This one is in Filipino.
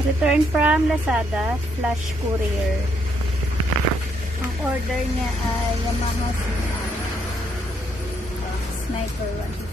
Return from Lazada, flash courier. Ang order niya ay Yamaha Sniper 150.